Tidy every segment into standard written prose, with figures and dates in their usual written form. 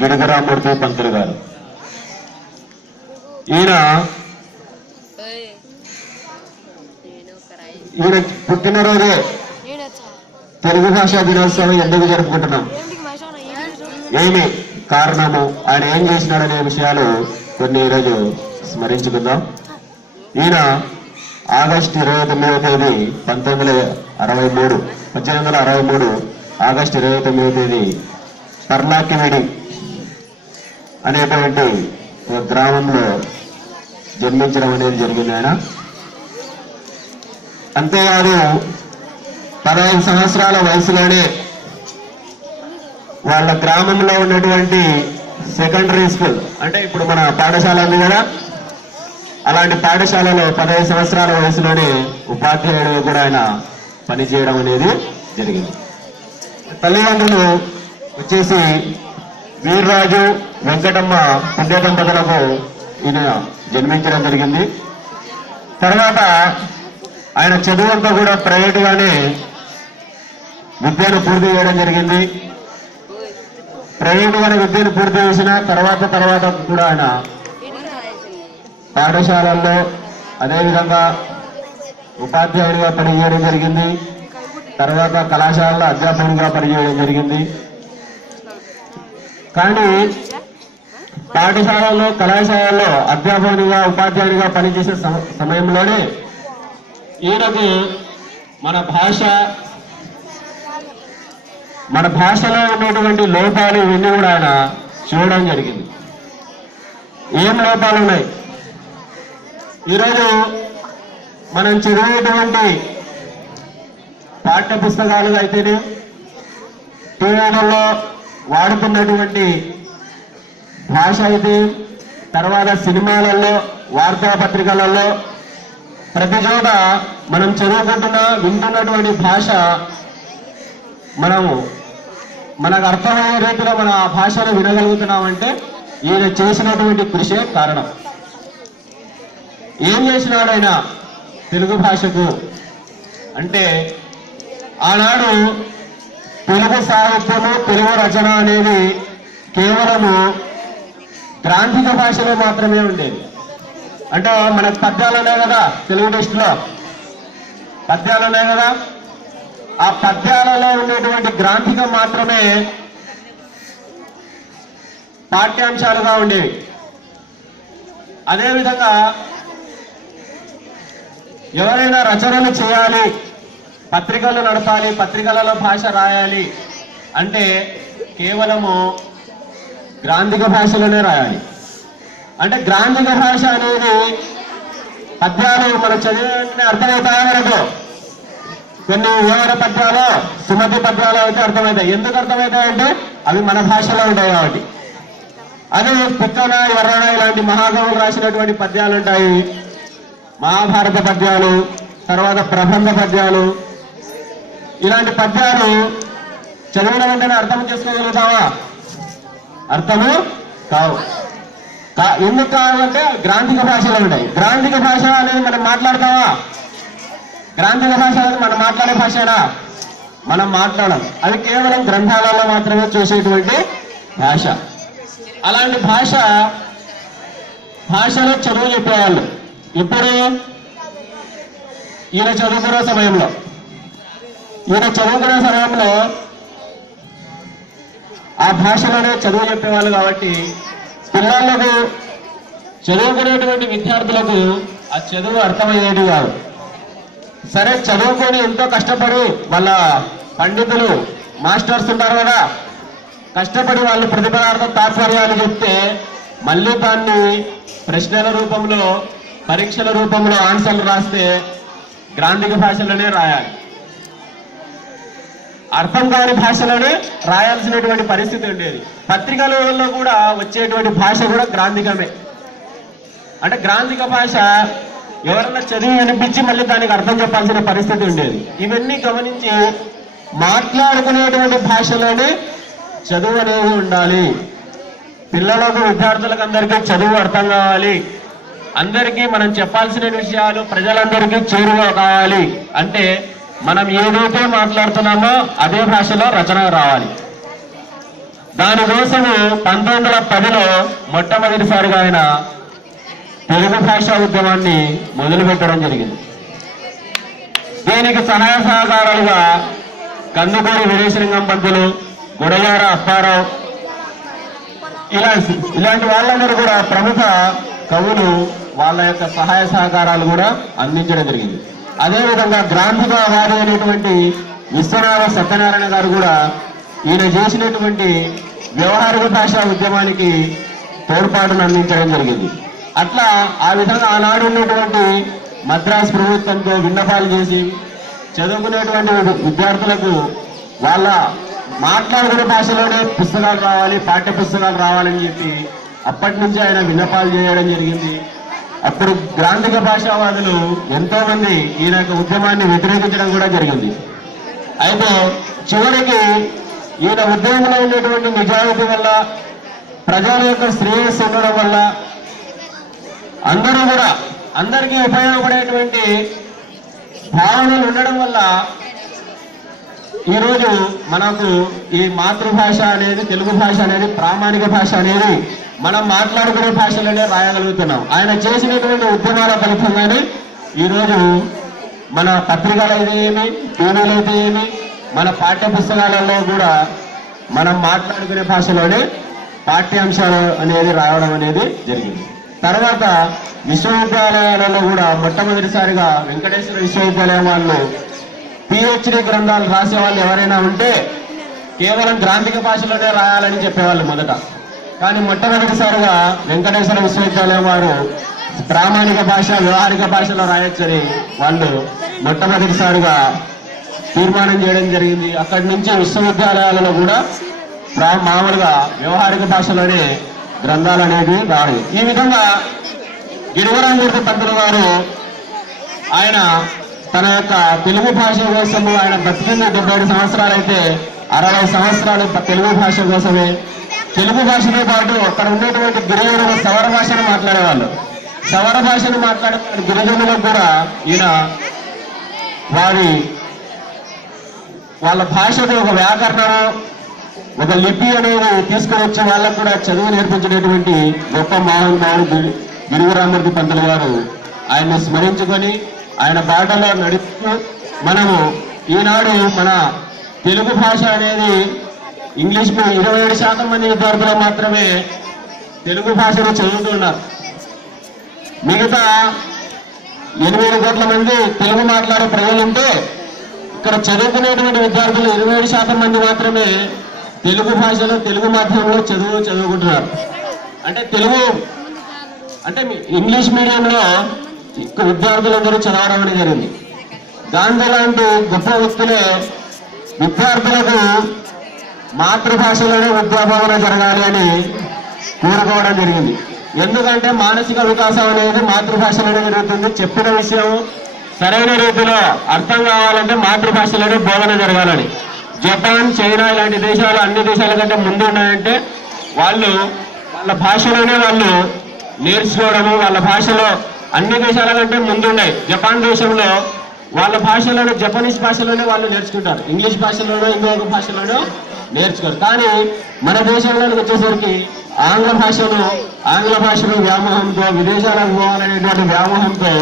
గిడుగురామూర్తి పంతులు గారు. ఈయన పుట్టినరోజే తెలుగు భాషా దినోత్సవం ఎందుకు జరుపుకుంటున్నాం, ఏమి కారణము, ఆయన ఏం చేసినాడనే విషయాలు కొన్ని ఈరోజు స్మరించుకుందాం. ఈయన ఆగస్టు 29వ తేదీ 1863 ఆగస్టు 29వ తేదీ పర్లాకిమిడి అనేటువంటి ఒక గ్రామంలో జన్మించడం అనేది జరిగింది. ఆయన అంతేకాదు 15 సంవత్సరాల వయసులోనే వాళ్ళ గ్రామంలో ఉన్నటువంటి సెకండరీ స్కూల్, అంటే ఇప్పుడు మన పాఠశాల ఉంది కదా, అలాంటి పాఠశాలలో 15 సంవత్సరాల వయసులోనే ఉపాధ్యాయుడు కూడా ఆయన పనిచేయడం అనేది జరిగింది. తల్లిదండ్రులు వచ్చేసి వీర్రాజు వెంకటమ్మ పుణ్య దంపతులకు ఈయన జన్మించడం జరిగింది. తర్వాత ఆయన చదువంతా కూడా ప్రైవేటుగానే విద్యను పూర్తి చేయడం జరిగింది. ప్రైవేటుగానే విద్యను పూర్తి చేసిన తర్వాత కూడా ఆయన పాఠశాలల్లో అదేవిధంగా ఉపాధ్యాయుడిగా పనిచేయడం జరిగింది. తర్వాత కళాశాలలో అధ్యాపకునిగా పనిచేయడం జరిగింది. కానీ పాఠశాలలో కళాశాలలో అధ్యాపకునిగా ఉపాధ్యాయుడిగా పనిచేసే సమయంలోనే ఈయనకు మన భాషలో ఉన్నటువంటి లోపాలు ఇవన్నీ కూడా ఆయన చూడడం జరిగింది. ఏం లోపాలు ఉన్నాయి, ఈరోజు మనం చదివేటువంటి పాఠ్య పుస్తకాలు అయితేనే, టీవీలలో వాడుతున్నటువంటి భాష అయితే, తర్వాత సినిమాలలో, వార్తాపత్రికలలో, ప్రతి చోట మనం వింటున్నటువంటి భాష మనకు అర్థమయ్యే రీతిలో మన ఆ భాషను వినగలుగుతున్నామంటే ఈయన చేసినటువంటి కృషే కారణం. ఏం చేసినాడైనా తెలుగు భాషకు అంటే, ఆనాడు తెలుగు సాహిత్యము, తెలుగు రచన అనేది కేవలము గ్రాంధిక భాషలో మాత్రమే ఉండేది. అంటే మనకు పద్యాలు ఉన్నాయి కదా, తెలుగు టెస్టులో పద్యాలు ఉన్నాయి కదా, ఆ పద్యాలలో ఉండేటువంటి గ్రాంధికం మాత్రమే పాఠ్యాంశాలుగా ఉండేవి. అదేవిధంగా ఎవరైనా రచనలు చేయాలి, పత్రికలు నడపాలి, పత్రికలలో భాష రాయాలి అంటే కేవలము గ్రాంధిక భాషలోనే రాయాలి. అంటే గ్రాంధిక భాష అనేది పద్యాలు మనం చదివిన అర్థమవుతాయా మనకు? కొన్ని వ్యవహార పద్యాలు, సుమతి పద్యాలు అయితే అర్థమవుతాయి. ఎందుకు అర్థమవుతాయంటే అవి మన భాషలో ఉంటాయి కాబట్టి. అదే తిక్కన, ఎర్రన ఇలాంటి మహాకవులు రాసినటువంటి పద్యాలు ఉంటాయి, మహాభారత పద్యాలు, తర్వాత ప్రబంధ పద్యాలు, ఇలాంటి పద్యాలు చదివిన వెంటనే అర్థం చేసుకోగలుగుతావా? అర్థము కావు. ఎందుకు కావాలంటే గ్రాంధిక భాషలో ఉంటాయి. గ్రాంధిక భాష అనేది మనం మాట్లాడతావా? గ్రాంధిక భాష అనేది మనం మాట్లాడే భాషనా? మనం మాట్లాడం. అది కేవలం గ్రంథాలలో మాత్రమే చూసేటువంటి భాష. అలాంటి భాషలో చదువు చెప్పేవాళ్ళు. ఇప్పుడు ఈయన చదువుకునే సమయంలో ఆ భాషలోనే చదువు చెప్పేవాళ్ళు కాబట్టి పిల్లలకు, చదువుకునేటువంటి విద్యార్థులకు ఆ చదువు అర్థమయ్యేది కాదు. సరే చదువుకొని ఎంతో కష్టపడి వాళ్ళ పండితులు, మాస్టర్స్ ఉంటారు కదా, కష్టపడి వాళ్ళు ప్రతిపదార్థం తాత్పర్యాలు చెప్తే మళ్ళీ దాన్ని ప్రశ్నల రూపంలో, పరీక్షల రూపంలో ఆన్సర్లు రాస్తే గ్రాంధిక భాషలోనే రాయాలి. అర్థం కాని భాషలోనే రాయాల్సినటువంటి పరిస్థితి ఉండేది. పత్రికలలో కూడా వచ్చేటువంటి భాష కూడా గ్రాంధికమే. అంటే గ్రాంధిక భాష ఎవరన్నా చదివి వినిపించి మళ్ళీ దానికి అర్థం చెప్పాల్సిన పరిస్థితి ఉండేది. ఇవన్నీ గమనించి మాట్లాడుకునేటువంటి భాషలోనే చదువు అనేది ఉండాలి. పిల్లలకు, విద్యార్థులకు అందరికీ చదువు అర్థం కావాలి. అందరికీ మనం చెప్పాల్సిన విషయాలు ప్రజలందరికీ చేరువ కావాలి అంటే మనం ఏదైతే మాట్లాడుతున్నామో అదే భాషలో రచన రావాలి. దానికోసము 1910లో మొట్టమొదటిసారిగా ఆయన తెలుగు భాషా ఉద్యమాన్ని మొదలుపెట్టడం జరిగింది. దీనికి సహాయ సహకారాలుగా కందుకూరి వీరేశలింగం పంతులు, గుడయార అప్పారావు ఇలాంటి వాళ్ళందరూ కూడా ప్రముఖ కవులు వాళ్ళ యొక్క సహాయ సహకారాలు కూడా అందించడం జరిగింది. అదేవిధంగా గ్రాంధికవాది అయినటువంటి విశ్వనాథ సత్యనారాయణ గారు కూడా ఈయన చేసినటువంటి వ్యవహారిక భాషా ఉద్యమానికి తోడ్పాటును అందించడం జరిగింది. అట్లా ఆ విధంగా ఆనాడు ఉన్నటువంటి మద్రాసు ప్రభుత్వంతో విన్నపాలు చేసి చదువుకునేటువంటి విద్యార్థులకు వాళ్ళ మాట్లాడుకునే భాషలోనే పుస్తకాలు రావాలి, పాఠ్య పుస్తకాలు రావాలని చెప్పి అప్పటి నుంచి ఆయన విన్నపాలు చేయడం జరిగింది. అప్పుడు గ్రాంధిక భాషావాదులు ఎంతో మంది ఈయన యొక్క ఉద్యమాన్ని వ్యతిరేకించడం కూడా జరిగింది. అయితే చివరికి ఈయన ఉద్యమంలో ఉన్నటువంటి నిజాయితీ వల్ల, ప్రజల యొక్క శ్రేయస్సు ఉండడం వల్ల, అందరూ కూడా అందరికీ ఉపయోగపడేటువంటి భావనలు ఉండడం వల్ల ఈరోజు మనకు ఈ మాతృభాష అనేది, తెలుగు భాష అనేది, ప్రామాణిక భాష అనేది మనం మాట్లాడుకునే భాషలోనే రాయగలుగుతున్నాం. ఆయన చేసినటువంటి ఉద్యమాల ఫలితంగానే ఈరోజు మన పత్రికలు అయితే ఏమి, టీవీలు అయితే ఏమి, మన పాఠ్య పుస్తకాలలో కూడా మనం మాట్లాడుకునే భాషలోనే పాఠ్యాంశాలు అనేది రావడం అనేది జరిగింది. తర్వాత విశ్వవిద్యాలయాలలో కూడా మొట్టమొదటిసారిగా వెంకటేశ్వర విశ్వవిద్యాలయం వాళ్ళు పిహెచ్డి గ్రంథాలు రాసే వాళ్ళు ఎవరైనా ఉంటే కేవలం గ్రాంధిక భాషలోనే రాయాలని చెప్పేవాళ్ళు మొదట. కానీ మొట్టమొదటిసారిగా వెంకటేశ్వర విశ్వవిద్యాలయం వారు ప్రామాణిక భాష, వ్యవహారిక భాషలో రాయొచ్చని వాళ్ళు మొట్టమొదటిసారిగా తీర్మానం చేయడం జరిగింది. అక్కడి నుంచి విశ్వవిద్యాలయాలలో కూడా మామూలుగా వ్యవహారిక భాషలోనే గ్రంథాలు అనేది రాదు. ఈ విధంగా గిరివరామూర్తి పంతులు గారు ఆయన తన యొక్క తెలుగు భాష కోసము ఆయన బతికింది 75 సంవత్సరాలు అయితే 60 సంవత్సరాలు తెలుగు భాష కోసమే. తెలుగు భాషతో పాటు అక్కడ ఉండేటువంటి గిరిజనులు సవర భాషను మాట్లాడేవాళ్ళు. సవర భాషను మాట్లాడే గిరిజనులకు కూడా ఈయన వాళ్ళ భాషకు ఒక వ్యాకరణము, ఒక లిపి అనేది తీసుకుని వచ్చి వాళ్ళకు కూడా చదువు నేర్పించినటువంటి గొప్ప మహానుభావుడు గిరివరామూర్తి పంతులు గారు. ఆయన్ని స్మరించుకొని ఆయన బాటలో నడుస్తూ మనము ఈనాడు మన తెలుగు భాష అనేది ఇంగ్లీష్ 27% మంది విద్యార్థులు మాత్రమే తెలుగు భాషను చదువుతున్నారు. మిగతా 8 కోట్ల మంది తెలుగు మాట్లాడే ప్రజలుంటే ఇక్కడ చదువుకునేటువంటి విద్యార్థులు 27% మంది మాత్రమే తెలుగు భాషలో, తెలుగు మాధ్యమంలో చదువుకుంటున్నారు. అంటే ఇంగ్లీష్ మీడియంలో విద్యార్థులందరూ చదవడం అనేది జరిగింది. గాంధీ లాంటి గొప్ప వ్యక్తులే విద్యార్థులకు మాతృభాషలోనే విద్యాభావన జరగాలి అని కోరుకోవడం జరిగింది. ఎందుకంటే మానసిక వికాసం అనేది మాతృభాషలోనే జరుగుతుంది. చెప్పిన విషయం సరైన రీతిలో అర్థం కావాలంటే మాతృభాషలోనే బోధన జరగాలని. జపాన్, చైనా ఇలాంటి దేశాలు అన్ని దేశాల కంటే ముందు ఉన్నాయంటే వాళ్ళ భాషలోనే వాళ్ళు నేర్చుకోవడము, వాళ్ళ భాషలో అన్ని దేశాల కంటే ముందున్నాయి. జపాన్ దేశంలో వాళ్ళ భాషలోనే, జపనీస్ భాషలోనే వాళ్ళు నేర్చుకుంటారు. ఇంగ్లీష్ భాషలోనో ఇంకొక భాషలోనో నేర్చుకోరు. కానీ మన దేశంలోకి వచ్చేసరికి ఆంగ్ల భాషలో వ్యామోహంతో, విదేశాలకు పోవాలనేటువంటి వ్యామోహంతో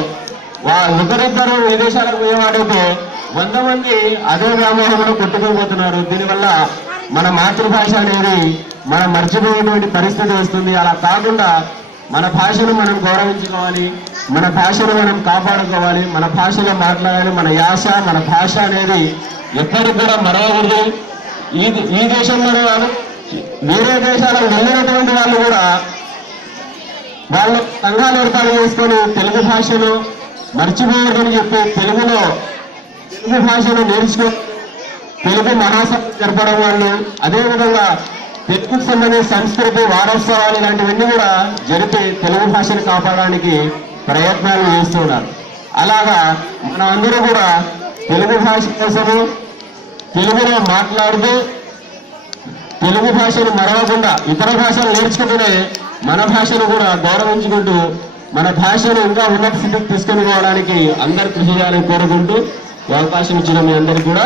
ఒకరిద్దరు విదేశాలకు పోయేవాడైతే 100 మంది అదే వ్యామోహంలో కొట్టుకోబోతున్నారు. దీనివల్ల మన మాతృభాష అనేది మనం మర్చిపోయేటువంటి పరిస్థితి వస్తుంది. అలా కాకుండా మన భాషను మనం గౌరవించుకోవాలి, మన భాషను మనం కాపాడుకోవాలి, మన భాషలో మాట్లాడాలి. మన యాస, మన భాష అనేది ఎక్కడికి కూడా మరవకూడదు. ఈ దేశంలోనే వాళ్ళు వేరే దేశాలకు వెళ్ళినటువంటి వాళ్ళు కూడా వాళ్ళు సంఘాలు ఏర్పాటు చేసుకొని తెలుగు భాషను మర్చిపోవద్దని చెప్పి తెలుగు భాషను నేర్చుకొని తెలుగు మహాసభ జరపడం వాళ్ళు, అదేవిధంగా తెలుగుకు సంబంధించిన సంస్కృతి, వారోత్సవాలు ఇలాంటివన్నీ కూడా జరిపి తెలుగు భాషను కాపాడడానికి ప్రయత్నాలు చేస్తున్నారు. అలాగా మనం అందరూ కూడా తెలుగు భాష కోసము తెలుగులో మాట్లాడుతూ తెలుగు భాషను మరవకుండా ఇతర భాషలు నేర్చుకుంటూనే మన భాషను కూడా గౌరవించుకుంటూ మన భాషను ఇంకా ఉన్నత స్థితికి తీసుకొని పోవడానికి అందరు కృషి చేయాలని కోరుకుంటూ అవకాశం ఇచ్చిన మీ అందరికీ కూడా